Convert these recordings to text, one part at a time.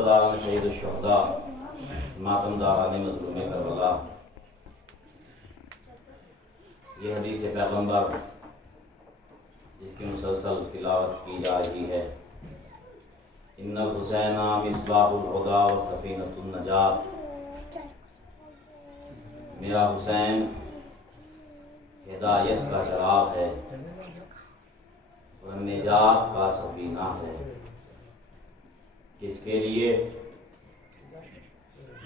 روزداران سید الشہداء، ماتم داران مظلوم کربلا، یہ حدیث پیغمبر جس کی مسلسل تلاوت کی جا رہی ہے، ان الحسین مصباح الہدیٰ و سفینۃ النجات، میرا حسین ہدایت کا چراغ ہے اور نجات کا سفینہ ہے۔ کس کے لیے؟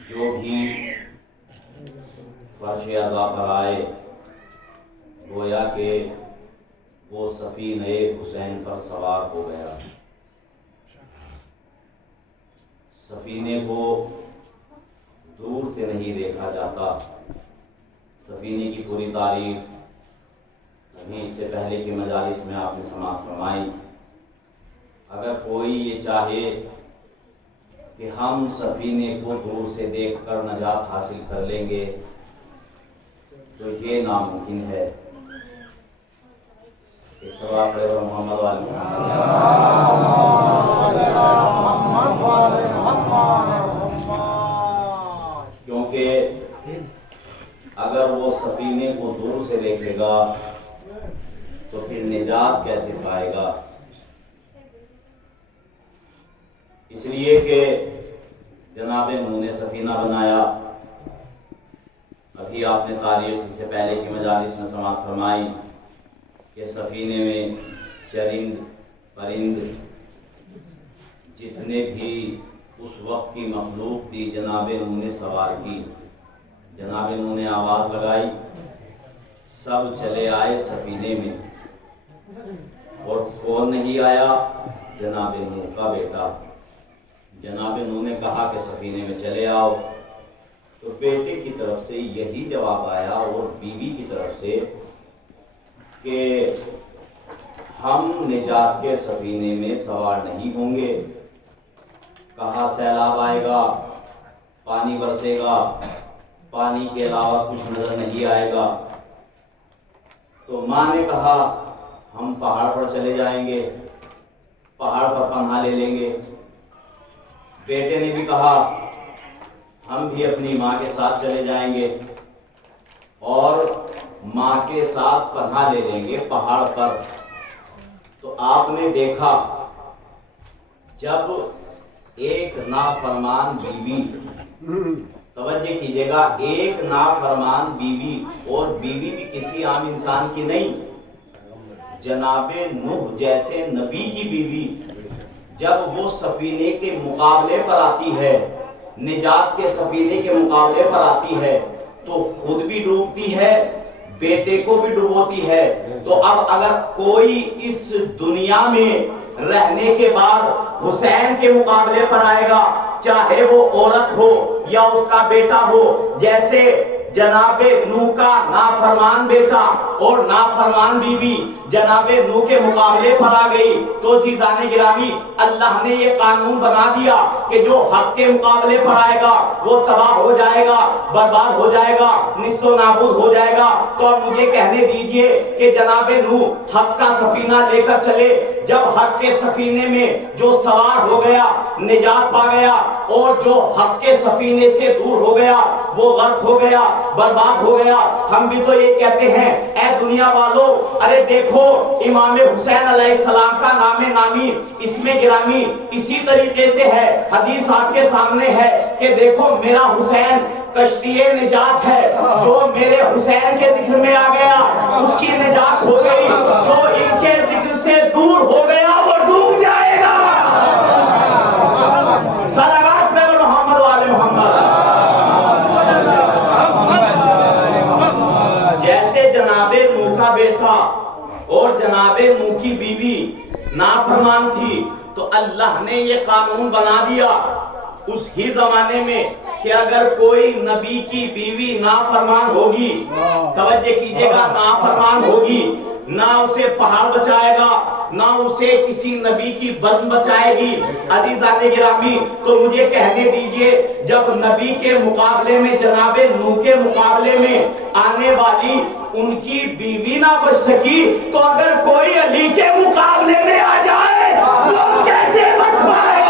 جو بھی فرش ادا پر آئے گویا کہ وہ سفینہ حسین پر سوار ہو گیا۔ سفینے کو دور سے نہیں دیکھا جاتا، سفینے کی پوری تعریف ابھی اس سے پہلے کی مجالس میں آپ نے سماعت فرمائی۔ اگر کوئی یہ چاہے کہ ہم سفینے کو دور سے دیکھ کر نجات حاصل کر لیں گے تو یہ ناممکن ہے۔ اس سبب محمد والی کیونکہ اگر وہ سفینے کو دور سے دیکھے گا تو پھر نجات کیسے پائے گا؟ اس لیے کہ جناب نوح نے سفینہ بنایا۔ ابھی آپ نے تاریخ اس سے پہلے کی مجالس میں سماعت فرمائی کہ سفینے میں چرند پرند جتنے بھی اس وقت کی مخلوق تھی جناب نوح نے سوار کی۔ جناب نوح نے آواز لگائی، سب چلے آئے سفینے میں، اور کون نہیں آیا؟ جناب نوح کا بیٹا۔ جناب نوح نے کہا کہ سفینے میں چلے آؤ، تو بیٹے کی طرف سے یہی جواب آیا اور بیوی کی طرف سے کہ ہم نجات کے سفینے میں سوار نہیں ہوں گے۔ کہاں سیلاب آئے گا، پانی برسے گا، پانی کے علاوہ کچھ نظر نہیں آئے گا۔ تو ماں نے کہا ہم پہاڑ پر چلے جائیں گے، پہاڑ پر پناہ لے لیں گے۔ بیٹے نے بھی کہا ہم بھی اپنی ماں کے ساتھ چلے جائیں گے اور ماں کے ساتھ پناہ لے لیں گے پہاڑ پر۔ تو آپ نے دیکھا جب ایک نافرمان بیوی، توجہ کیجئے گا، ایک نافرمان بیوی، اور بیوی بھی کسی عام انسان کی نہیں، جناب نوح جیسے نبی کی بیوی، جب وہ سفینے کے مقابلے پر آتی ہے، نجات کے سفینے کے مقابلے پر آتی ہے، تو خود بھی ڈوبتی ہے، بیٹے کو بھی ڈبوتی ہے۔ تو اب اگر کوئی اس دنیا میں رہنے کے بعد حسین کے مقابلے پر آئے گا، چاہے وہ عورت ہو یا اس کا بیٹا ہو، جیسے جناب نوح کا نافرمان بیٹا اور نافرمان بیوی جناب نوح کے مقابلے پر آ گئی، تو عزیزان گرامی اللہ نے یہ قانون بنا دیا کہ جو حق کے مقابلے پر آئے گا وہ تباہ ہو جائے گا، برباد ہو جائے گا، نیست و نابود ہو جائے گا۔ تو اب مجھے کہنے دیجئے کہ جناب نوح حق کا سفینہ لے کر چلے، جب حق کے سفینے میں جو سوار ہو گیا نجات پا گیا، اور جو حق کے سفینے سے دور ہو گیا وہ غرق ہو گیا، برباد ہو گیا۔ ہم بھی تو یہ کہتے ہیں اے دنیا والوں، ارے دیکھو امام حسین علیہ السلام کا نام نامی اسم گرامی اسی طریقے سے ہے۔ حدیث آپ کے سامنے ہے کہ دیکھو میرا حسین کشتی نجات ہے، جو میرے حسین کے ذکر میں آ گیا اس کی نجات ہو گئی، جو ان کے ذکر سے دور ہو گیا وہ ڈوب جائے گا۔ صلوات میں محمد والے محمد۔ جیسے جناب نوح کا بیٹا اور جناب نوح کی بیوی نافرمان تھی، تو اللہ نے یہ قانون بنا دیا اس ہی زمانے میں کہ اگر کوئی نبی کی بیوی نافرمان ہوگی، توجہ کیجئے گا، نافرمان ہوگی، نہ اسے پہاڑ بچائے گا، نہ اسے کسی نبی کی بدن بچائے گی۔ عزیزان گرامی تو مجھے کہنے دیجئے، جب نبی کے مقابلے میں جناب نوح کے مقابلے میں آنے والی ان کی بیوی نہ بچ سکی، تو اگر کوئی علی کے مقابلے میں آ جائے وہ کیسے بچ پائے گا؟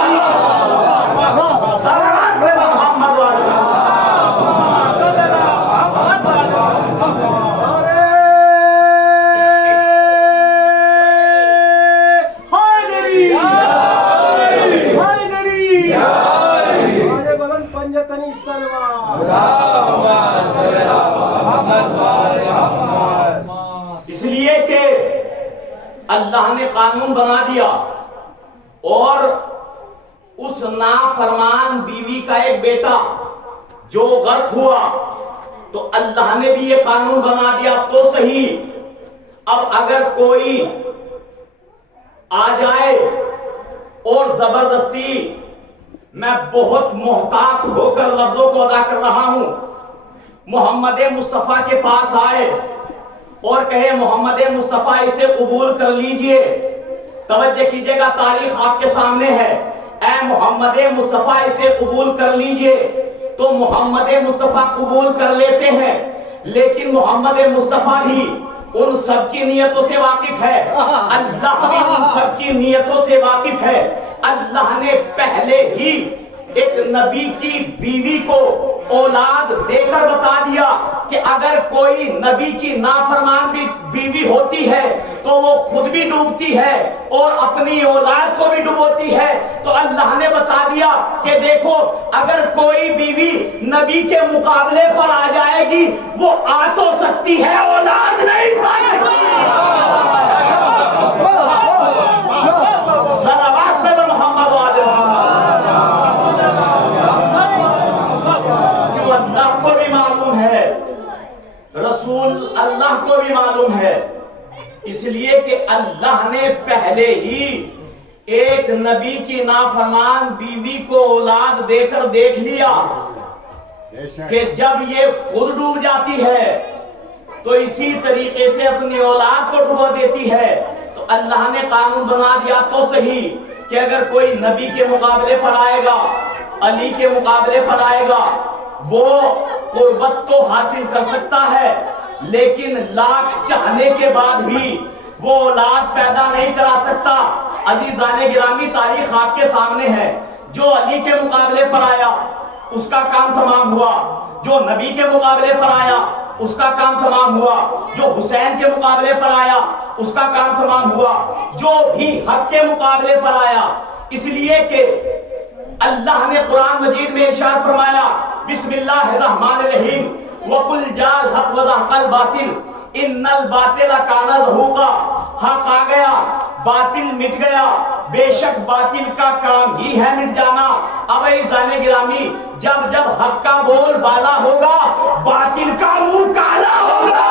اس لیے کہ اللہ نے قانون بنا دیا اور اس نافرمان بیوی کا ایک بیٹا جو غرق ہوا تو اللہ نے بھی یہ قانون بنا دیا تو صحیح. اب اگر کوئی آ جائے اور زبردستی، میں بہت محتاط ہو کر لفظوں کو ادا کر رہا ہوں، محمد مصطفیٰ کے پاس آئے اور کہے محمد مصطفیٰ اسے قبول کر لیجئے، توجہ کیجئے گا تاریخ آپ کے سامنے ہے، اے محمد مصطفیٰ اسے قبول کر لیجئے، تو محمد مصطفیٰ قبول کر لیتے ہیں. لیکن محمد مصطفیٰ بھی ان سب کی نیتوں سے واقف ہے، اللہ بھی ان سب کی نیتوں سے واقف ہے. اللہ نے پہلے ہی ایک نبی کی بیوی کو اولاد دے کر بتا دیا کہ اگر کوئی نبی کی نافرمان بیوی ہوتی ہے تو وہ خود بھی ڈوبتی ہے اور اپنی اولاد کو بھی ڈبوتی ہے. تو اللہ نے بتا دیا کہ دیکھو اگر کوئی بیوی نبی کے مقابلے پر آ جائے گی وہ آ تو سکتی ہے، اولاد نہیں پائے گی. صلوات میں محمد و آل محمد. کیوں اللہ کو بھی معلوم ہے، رسول اللہ کو بھی معلوم ہے، اس لیے کہ اللہ نے پہلے ہی ایک نبی کی نافرمان بیوی کو اولاد دے کر دیکھ لیا کہ جب یہ خود ڈوب جاتی ہے تو اسی طریقے سے اپنی اولاد کو ڈبو دیتی ہے. تو اللہ نے قانون بنا دیا تو صحیح کہ اگر کوئی نبی کے مقابلے پر آئے گا، علی کے مقابلے پر آئے گا، وہ قربت تو حاصل کر سکتا ہے لیکن لاکھ چاہنے کے بعد بھی وہ اولاد پیدا نہیں کرا سکتا. عزیزان گرامی تاریخ آپ کے سامنے ہے، جو علی کے مقابلے پر آیا اس کا کام تمام ہوا، جو نبی کے مقابلے پر آیا اس کا کام تمام ہوا، جو حسین کے مقابلے پر آیا اس کا کام تمام ہوا، جو بھی حق کے مقابلے پر آیا. اس لیے کہ اللہ نے قرآن مجید میں ارشاد فرمایا بسم اللہ الرحمن الرحیم وَقُلْ جَاءَ الْحَقُّ وَزَهَقَ الْبَاطِلُ إِنَّ الْبَاطِلَ كَانَ زَهُوقًا. حق آ گیا، باطل مٹ گیا، بے شک باطل کا کام ہی ہے مٹ جانا. اب عزیزان گرامی جب جب حق کا بول بالا ہوگا باطل کا منہ کالا ہوگا.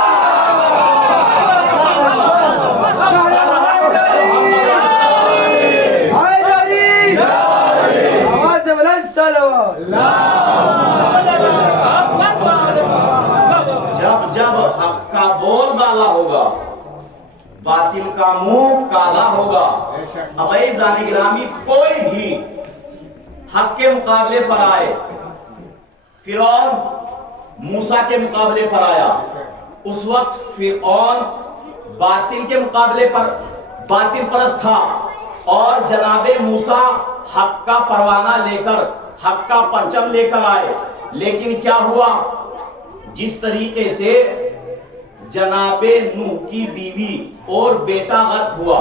جب جب حق کا بول بالا ہوگا باطل کا منہ کالا ہوگا. اب عزیزان گرامی کوئی بھی حق کے مقابلے پر آئے، فرعون موسیٰ کے مقابلے پر آیا، اس وقت فرعون باطل کے مقابلے پر باطل پرست تھا اور جناب موسیٰ حق کا پروانہ لے کر حق کا پرچم لے کر آئے. لیکن کیا ہوا، جس طریقے سے جناب نوح کی بیوی اور بیٹا غرق ہوا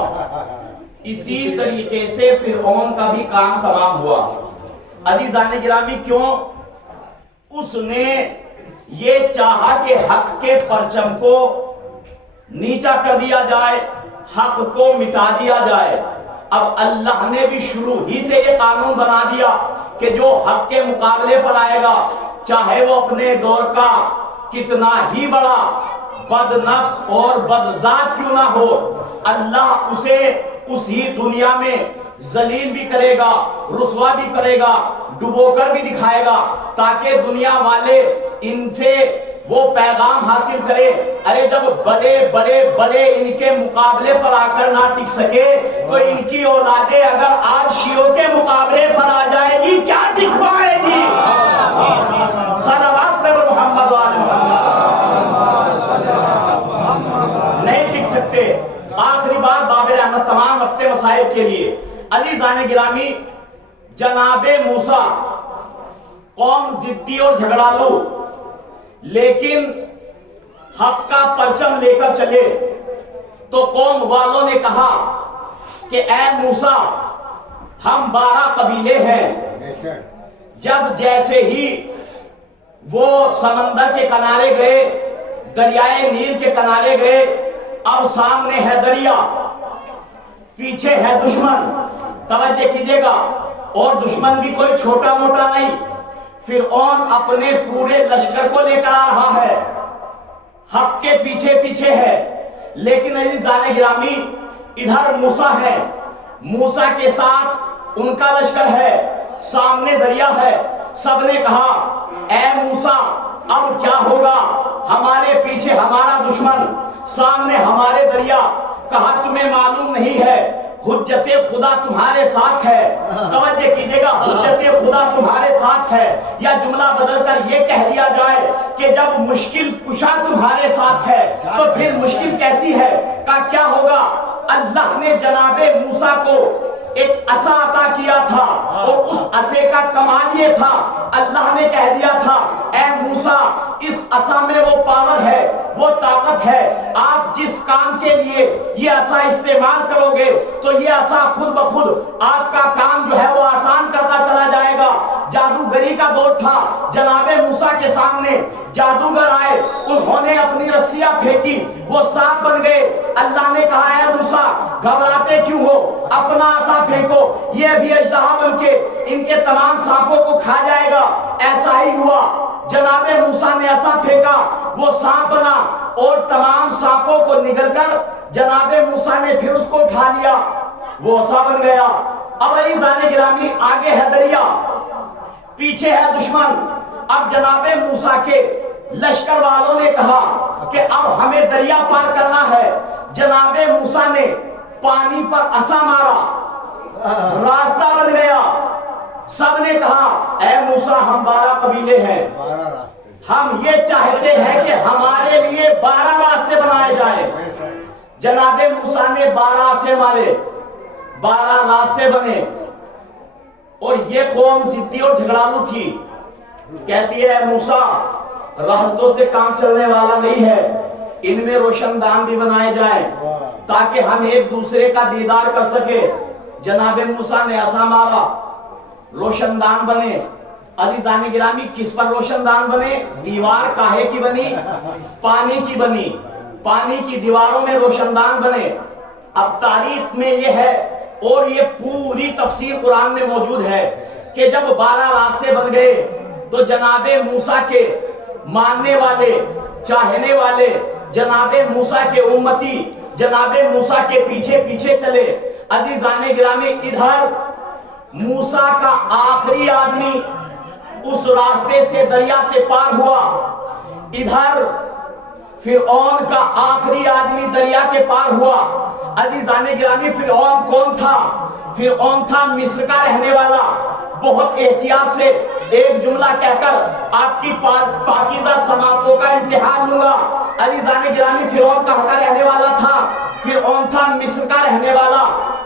اسی طریقے سے فرعون کا بھی کام تمام ہوا. عزیزان گرامی کیوں؟ اس نے یہ چاہا کہ حق کے پرچم کو نیچا کر دیا جائے، حق کو مٹا دیا جائے. اب اللہ نے بھی شروع ہی سے یہ قانون بنا دیا کہ جو حق کے مقابلے پر آئے گا چاہے وہ اپنے دور کا کتنا ہی بڑا بد نفس اور بد ذات کیوں نہ ہو، اللہ اسے اسی دنیا میں ذلیل بھی کرے گا، رسوا بھی کرے گا، ڈبو کر بھی دکھائے گا تاکہ دنیا والے ان سے وہ پیغام حاصل کرے. ارے جب بڑے بڑے بڑے ان کے مقابلے پر آ کر نہ ٹک سکے تو ان کی اولادیں اگر آج شیعوں کے مقابلے پر آ جائے گی کیا ٹک پائے گی؟ صلوات پر محمد و آل محمد. نہیں ٹک سکتے. آخری بات بابر احمد تمام وقت مسائل کے لیے. عزیزان گرامی جناب موسیٰ قوم ضدی اور جھگڑالو لیکن حق کا پرچم لے کر چلے تو قوم والوں نے کہا کہ اے موسیٰ ہم 12 قبیلے ہیں، جب جیسے ہی وہ سمندر کے کنارے گئے، دریائے نیل کے کنارے گئے، اب سامنے ہے دریا، پیچھے ہے دشمن، توجہ کیجئے گا، اور دشمن بھی کوئی چھوٹا موٹا نہیں، فرعون اپنے پورے لشکر کو لے کر آ رہا ہے، حق کے پیچھے پیچھے ہے، لیکن عزیزان گرامی ادھر موسیٰ ہے، موسیٰ کے ساتھ ان کا لشکر ہے، سامنے دریا ہے۔ سب نے کہا اے موسیٰ اب کیا ہوگا، ہمارے پیچھے ہمارا دشمن، سامنے ہمارے دریا، کہا تمہیں معلوم نہیں ہے حجت خدا تمہارے ساتھ ہے، توجہ کیجئے گا، حجت خدا تمہارے ساتھ ہے، یا جملہ بدل کر یہ کہہ دیا جائے کہ جب مشکل کشا تمہارے ساتھ ہے تو پھر مشکل کیسی ہے، کہا کیا ہوگا، اللہ نے جناب موسیٰ کو ایک عصا عطا کیا تھا، اور اس عصے کا کمال یہ تھا، اللہ نے کہہ دیا تھا اے موسیٰ اس عصا میں وہ پاور ہے، وہ طاقت ہے، آپ جس کام کے لیے یہ عصا استعمال کرو گے تو یہ عصا خود بخود آپ کا کام جو ہے وہ آسان کرتا چلا جائے گا۔ جادوگری کا دور تھا، جناب موسیٰ کے سامنے جادوگر آئے، انہوں نے اپنی رسیاں پھینکی، وہ سانپ بن گئے۔ اللہ نے کہا اے موسیٰ گھبراتے کیوں ہو، اپنا عصا پھینکو، یہ بھی اژدہا بن کے ان کے تمام سانپوں کو کھا جائے گا۔ ایسا ہی ہوا، جناب موسیٰ نے عصا پھینکا، وہ سانپ بنا، اور تمام سانپوں کو نگل کر جناب موسیٰ نے پھر اس کو اٹھا لیا، وہ عصا بن گیا۔ اب عزیزان گرامی آگے ہے دریا، پیچھے ہے دشمن۔ اب جناب موسیٰ کے لشکر والوں نے کہا کہ اب ہمیں دریا پار کرنا ہے۔ جناب موسیٰ نے پانی پر عصا مارا، راستہ بن گیا۔ سب نے کہا اے موسیٰ ہم 12 قبیلے ہیں، ہم یہ چاہتے ہیں کہ ہمارے لیے 12 راستے بنائے جائیں۔ جناب موسیٰ نے 12 عصے مارے، 12 راستے بنے، اور یہ قوم ضدی اور جھگڑالو تھی، کہتی ہے موسیٰ راستوں سے کام چلنے والا نہیں ہے، ان میں روشن دان بھی بنائے جائیں تاکہ ہم ایک دوسرے کا دیدار کر سکے۔ جناب موسیٰ نے عصا مارا، روشن دان بنے۔ عزیزان گرامی کس پر روشن دان بنے؟ دیوار کاہے کی بنی؟ پانی کی بنی، پانی کی دیواروں میں روشن دان بنے۔ اب تاریخ میں یہ ہے، اور یہ پوری تفسیر قرآن میں موجود ہے، کہ جب 12 راستے بن گئے تو جناب موسیٰ کے ماننے والے، چاہنے والے، جناب موسیٰ کے امتی جناب موسیٰ کے پیچھے پیچھے چلے۔ عزیزان گرامی ادھر موسیٰ کا آخری آدمی اس راستے سے دریا سے پار ہوا، ادھر فرعون کا آخری آدمی دریا کے پار ہوا۔ عزیزان گرامی فرعون کون تھا؟ فرعون تھا مصر کا رہنے والا۔ بہت احتیاط سے ایک جملہ کہہ کر آپ کی پاکیزہ سماعتوں کا امتحان لوں گا۔ عزیزان گرامی فرعون کہاں کا رہنے والا تھا؟ فرعون تھا مصر کا رہنے والا،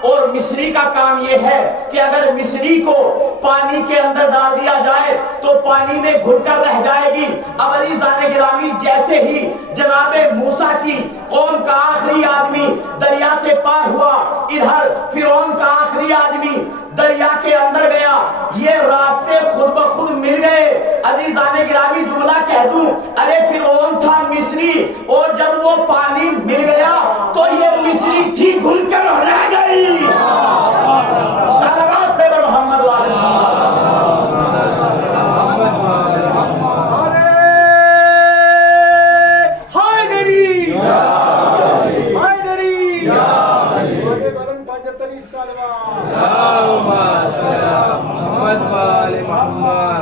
اور مصری کا کام یہ ہے کہ اگر مصری کو پانی کے اندر ڈال دیا جائے تو پانی میں گھل کر رہ جائے گی۔ اب عزیزان گرامی جیسے ہی جناب موسیٰ کی قوم کا آخری آدمی دریا سے پار ہوا، ادھر فرعون کا آخری آدمی دریا کے اندر گیا، یہ راستے خود بخود مل گئے۔ عزیزان گرامی جملہ کہہ دوں، ارے فرعون تھا مصری، اور جب وہ پانی مل گیا تو یہ مصری تھی گھل کر رہ گئی۔ صلوات پہ محمد والے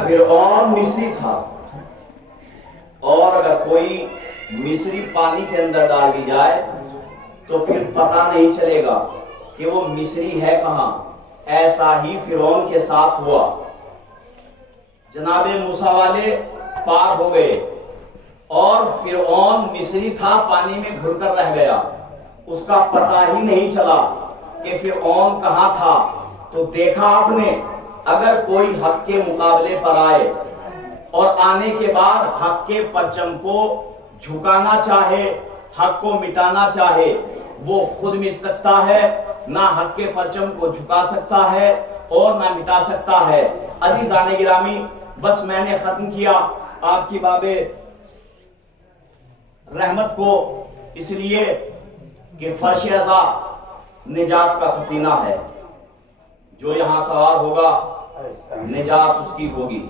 فرعون مصری تھا، اور اگر کوئی مصری پانی کے اندر ڈال دی جائے تو پھر پتہ نہیں چلے گا کہ وہ مصری ہے کہاں۔ ایسا ہی فرعون کے ساتھ ہوا، جناب موسیٰ والے پار ہو گئے، اور فرعون مصری تھا پانی میں گھل کر رہ گیا، اس کا پتہ ہی نہیں چلا کہ فرعون کہاں تھا۔ تو دیکھا آپ نے اگر کوئی حق کے مقابلے پر آئے اور آنے کے بعد حق کے پرچم کو جھکانا چاہے، حق کو مٹانا چاہے، وہ خود مٹ سکتا ہے، نہ حق کے پرچم کو جھکا سکتا ہے اور نہ مٹا سکتا ہے۔ عزیزان گرامی بس میں نے ختم کیا، آپ کی باب رحمت کو اس لیے کہ فرش ازا نجات کا سفینہ ہے، جو یہاں سوار ہوگا نجات اس کی ہوگی۔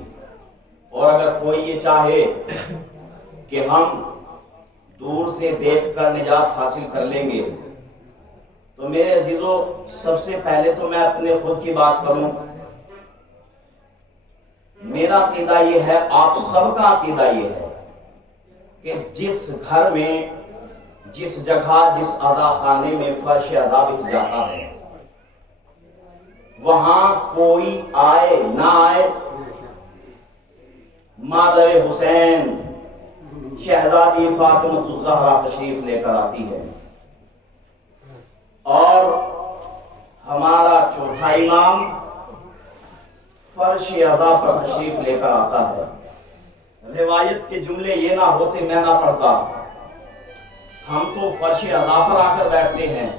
اور اگر کوئی یہ چاہے کہ ہم دور سے دیکھ کر نجات حاصل کر لیں گے، تو میرے عزیزو سب سے پہلے تو میں اپنے خود کی بات کروں، میرا عقیدہ یہ ہے، آپ سب کا عقیدہ یہ ہے کہ جس گھر میں، جس جگہ، جس عزا خانے میں فرش عزا بچھ جاتا ہے، وہاں کوئی آئے نہ آئے، مادر حسین شہزادی فاطمۃ الزہرا تشریف لے کر آتی ہے، اور ہمارا چوتھا امام فرش عزا پر تشریف لے کر آتا ہے۔ روایت کے جملے یہ نہ ہوتے میں نہ پڑھتا، ہم تو فرش عزا پر آ کر بیٹھتے ہیں،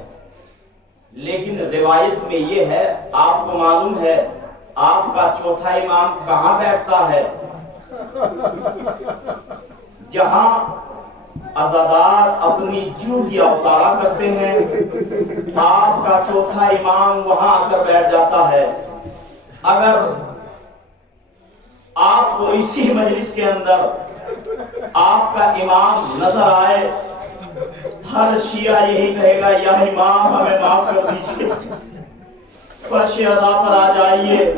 لیکن روایت میں یہ ہے، آپ کو معلوم ہے آپ کا چوتھا امام کہاں بیٹھتا ہے؟ جہاں عزادار اپنی جوتیاں اتارا کرتے ہیں، آپ کا چوتھا امام وہاں آ کر بیٹھ جاتا ہے۔ اگر آپ کو اسی مجلس کے اندر آپ کا امام نظر آئے، ہر شیعہ یہی کہے گا، یا امام ہمیں معاف کر دیجئے، فرش عزا پر آ جائیے۔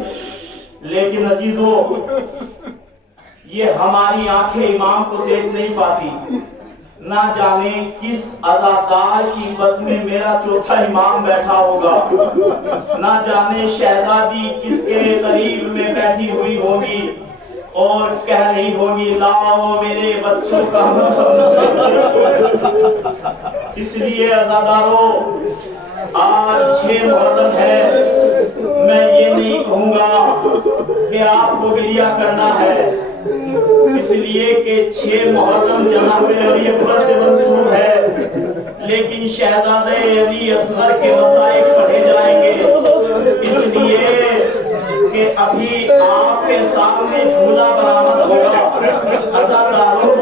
لیکن عزیزو، یہ ہماری آنکھیں امام کو دیکھ نہیں پاتی، نہ جانے کس عزادار کی بز میں میرا چوتھا امام بیٹھا ہوگا، نہ جانے شہزادی کس کے قریب میں بیٹھی ہوئی ہوگی اور کہہ رہی ہوگی، لاؤ میرے بچوں کا اس لیے عزاداروں، آج 6 محرم ہے، میں یہ نہیں کہوں گا کہ آپ کو گریہ کرنا ہے، اس لیے کہ 6 محرم جناب علی اکبر سے منسوب ہے، لیکن شہزادہ علی اصغر کے مسائل پڑھے جائیں گے، اس لیے کہ ابھی آپ کے سامنے جھولا برآمد ہوگا۔ عزاداروں،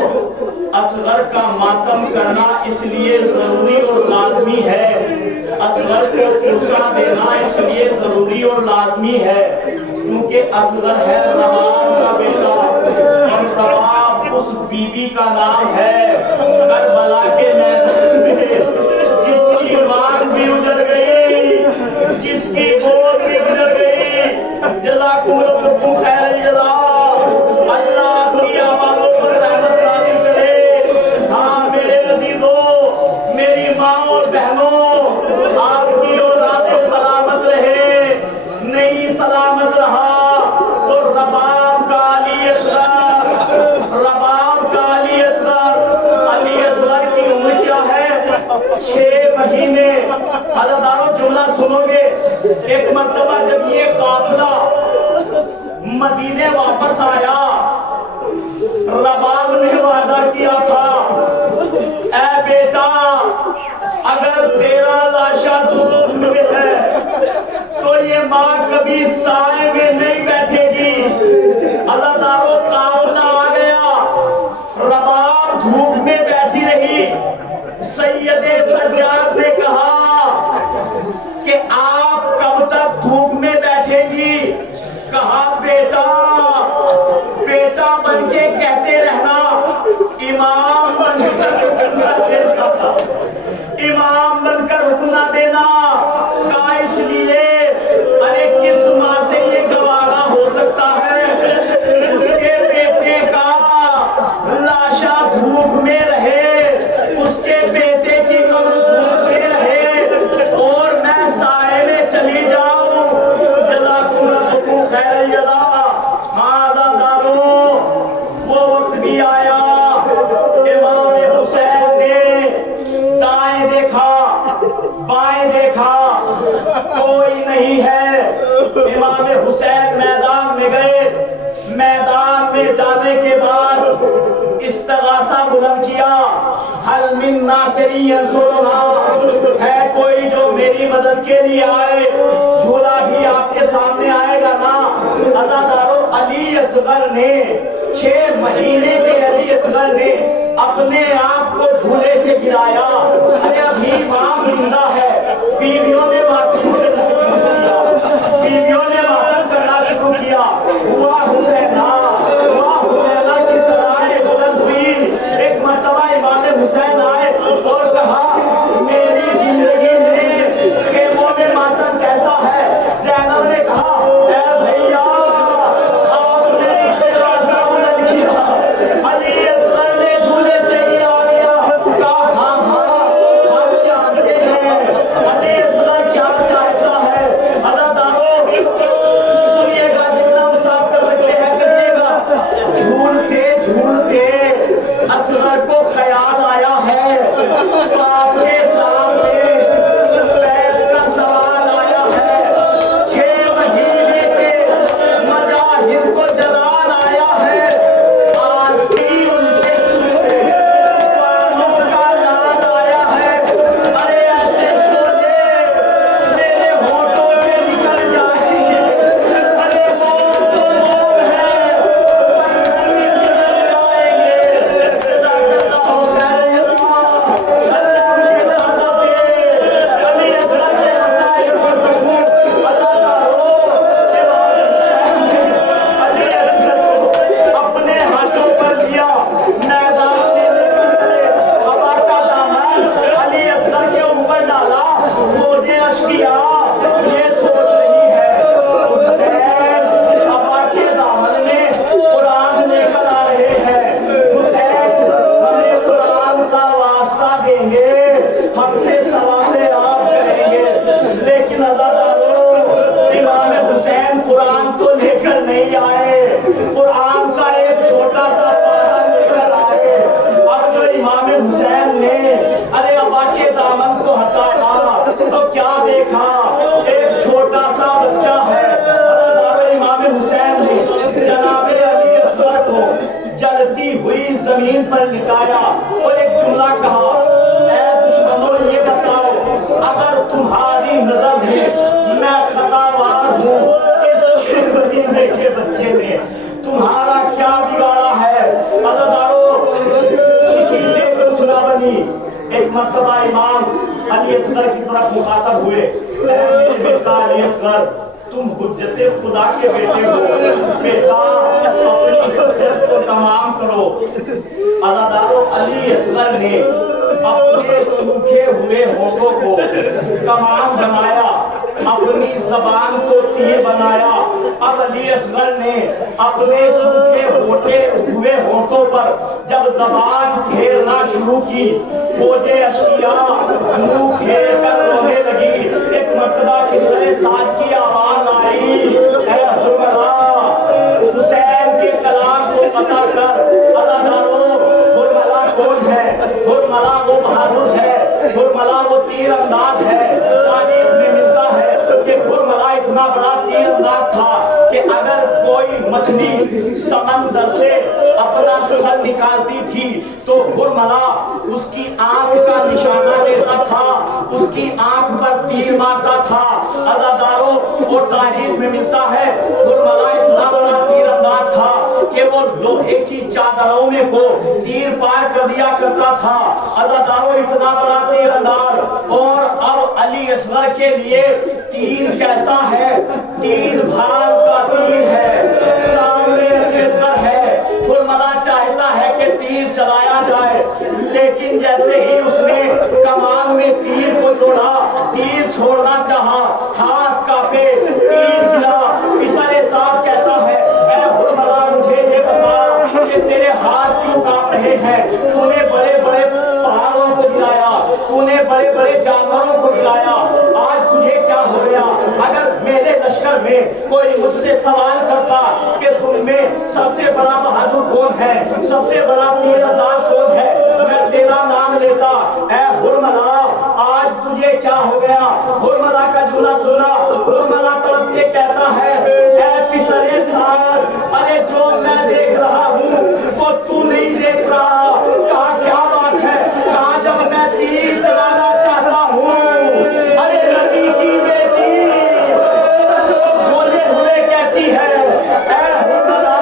اصغر کا ماتم کرنا اس لیے ضروری اور لازمی ہے، اصغر کو پرسا دینا اس لیے ضروری اور لازمی ہے، کیونکہ اصغر ہے رباب کا بیٹا، اور رباب اس بی بی کا نام ہے کربلا کے میدان میں جس کی ماں بھی اجڑ گئی، جس کی گود بھی اجڑ گئی۔ جزاکم اللہ خیر الجزا، اللہ کی آوازوں پر رحمت نازل کرے۔ ہاں میرے عزیزوں، میری ماں اور بہنوں، آپ کی اولاد سلامت رہے، نہیں سلامت رہا تو رباب کا علی اصغر، رباب کا علی اصغر، علی اصغر کی عمر کیا ہے؟ 6 مہینے۔ عزاداروں جملہ سنو گے، ایک مرتبہ جب یہ قافلہ مدینے واپس آیا، رباب نے وعدہ کیا تھا، اے بیٹا اگر تیرا لاشا دھوپ میں ہے تو یہ ماں کبھی سائے میں نہیں بیٹھے گی۔ عزاداروں قافلہ آ گیا، رباب دھوپ میں بیٹھی رہی۔ سید سجاد نے کہا کہ آپ کب تک دھوپ میں بیٹھے گی؟ کہا بیٹا، بیٹا بن کے کہتے رہنا، امام بن امام بن کر حکم نہ دینا۔ کہا اس لیے، ارے کس ماں سے یہ گوارا ہو سکتا ہے اس کے بیٹے کا لاشا دھوپ میں رہے، اس کے بیٹے کی قبر دھوپ میں رہے اور میں سائے میں چلی جاؤں۔ جزاکم اللہ خیر الجزا۔ عزاداروں، وہ وقت بھی آیا، امام حسین نے دائیں دیکھا، بائیں دیکھا، کوئی نہیں ہے۔ امام حسین میدان میں گئے، میدان میں جانے کے بعد استغاثہ بلند کیا، حل من ناصری ینصرنا، ہے کوئی جو میری مدد کے لیے آئے؟ جھولا بھی آپ کے سامنے آئے گا نا۔ عزاداروں، علی اصغر نے 6 مہینے کے علی اصغر نے اپنے آپ کو جھولے سے گرایا. ارے ابھی امام زندہ ہے. بیویوں نے ماتم کرنا شروع کیا, بیویوں نے ماتم کرنا شروع کیا. ہوا حسینہ, ہوا حسینہ کی سرائے بلند ہوئی. ایک مرتبہ امام حسین آئے اور کہا میری زندگی میں خیموں میں ماتم کیسا ہے. زینب نے کہا اے بھیا آپ نے اس سے راضا بلند کیا. علی اصغر نے جھولے سے گرا دیا. کہا ہاں ہاں ہم جانتے ہیں علی اصغر کیا چاہتا ہے. ادادارو سنیے گا, جتنا مساف کر سکتے ہیں کریے گا. جھولتے جھولتے اصغر کو خیال آیا ہے آپ کے سامنے بیت کا سوال آیا ہے. 6 مہینے کے مجاہد کو جلال آیا ہے. آستین ان کے ٹوٹے بالوں کا لال آیا ہے. ارے ایسے شعلے میرے ہونٹوں سے نکل جائیں گے. ارے موت تو موت ہے پر نکل جائیں گے. جزاک اللہ خیر اللہ. اللہ مجھے دادا دے علی اصغر کے مسائل پر کہوں. اللہ تعالیٰ امام حسین نے علی اصغر کو اپنے ہاتھوں پر لیا, میدان میں لے کر چلے. ابا کا دامن علی اصغر کے اوپر ڈالا. فوجیں اشقیاء یہ سوچ رہی ہے حسین ابا کے دامن میں قرآن لے کر آ رہے ہیں. حسین ہمیں قرآن کا واسطہ دیں گے, ہم سے سوال آپ کریں گے. لیکن عزادارو امام حسین قرآن تو لے کر نہیں آئے, قرآن کا ایک چھوٹا سا پارا لے کر آئے. اب جو امام حسین نے ارے ابا کے دامن کو ہٹایا تو کیا دیکھا, ایک چھوٹا سا بچہ ہے. عزادارو امام حسین نے جناب علی اصغر کو جلتی ہوئی زمین پر لٹایا اور ایک جملہ کہا اے دشمنوں یہ بتاؤ اگر تمہاری نظر میں خطاوار ہوں اس 6 مہینے کے بچے نے تمہارا کیا بگاڑا ہے. عزادارو کسی سے کچھ نہ بنی. ایک مرتبہ امام علی اصغر کی طرف مخاطب ہوئے, اے میرے بیٹا علی اصغر تم حجت خدا کے بیٹے ہو, بیٹا اپنی حجت کو تمام کرو. عزادارو علی اصغر نے اپنے سوکھے ہوئے ہونٹوں کو کمان بنایا, اپنی زبان کو تیر بنایا. اب علی اصغر نے اپنے سوکھے ہوئے ہونٹوں پر جب زبان پھیرنا شروع کی, فوجیں اشقیاء منہ پھیر کر رونے لگی. ایک مرتبہ کسرے ساتھ کی آواز آئی, اے حرملا حسین کے کلام کو پتا کر. عزادارو حرملا کون ہے؟ حرملا وہ بہادر ہے, حرملا وہ تیر انداز ہے. تاریخ میں ملتا ہے کہ حرملا اتنا بڑا تیر انداز تھا کہ اگر کوئی مچھلی سمندر سے اپنا سر نکالتی تھی تو حرملا اس کی آنکھ کا نشانہ دیتا تھا, اس کی آنکھ پر تیر مارتا تھا. عزادارو اور تاریخ میں ملتا ہے حرملا اتنا بڑا تیر انداز تھا کہ وہ لوہے کی چادروں میں کو تیر پار کر دیا کرتا تھا. عزادارو اتنا بڑا تیر انداز. اور اب علی اصغر کے لیے تیر کیسا ہے؟ تیر بھال کا تیر ہے, سامنے علی اصغر ہے. حرملا چاہتا ہے کہ تیر چلایا جائے, لیکن جیسے ہی اس نے کمان میں تیر کو جوڑا, تیر چھوڑنا چاہا, ہاتھ کانپے, تیر گرا. اسرے صاحب کہتا ہے اے حرملا مجھے یہ بتا کہ تیرے ہاتھ کیوں کانپ رہے ہیں؟ تو نے بڑے بڑے پہاڑوں کو گرایا, تو نے بڑے بڑے جانوروں کو گرایا, آج تجھے کیا ہو گیا؟ اگر میرے لشکر میں کوئی مجھ سے سوال کرتا کہ تم میں سب سے بڑا بہادر کون ہے, سب سے بڑا تیر انداز کون ہے, میں تیرا نام لیتا. اے حرملا آج تجھے کیا ہو گیا؟ حرملا کا جملہ سنا. حرملا تڑپ کے کہتا ہے اے پسرے سار, ارے جو میں دیکھ رہا ہوں وہ تو نہیں دیکھ رہا. کہا کیا بات ہے؟ کہا جب میں تیر چلانا چاہتا ہوں ارے نبی کی بیٹی سب کو کھولے ہوئے کہتی ہے اے حرملا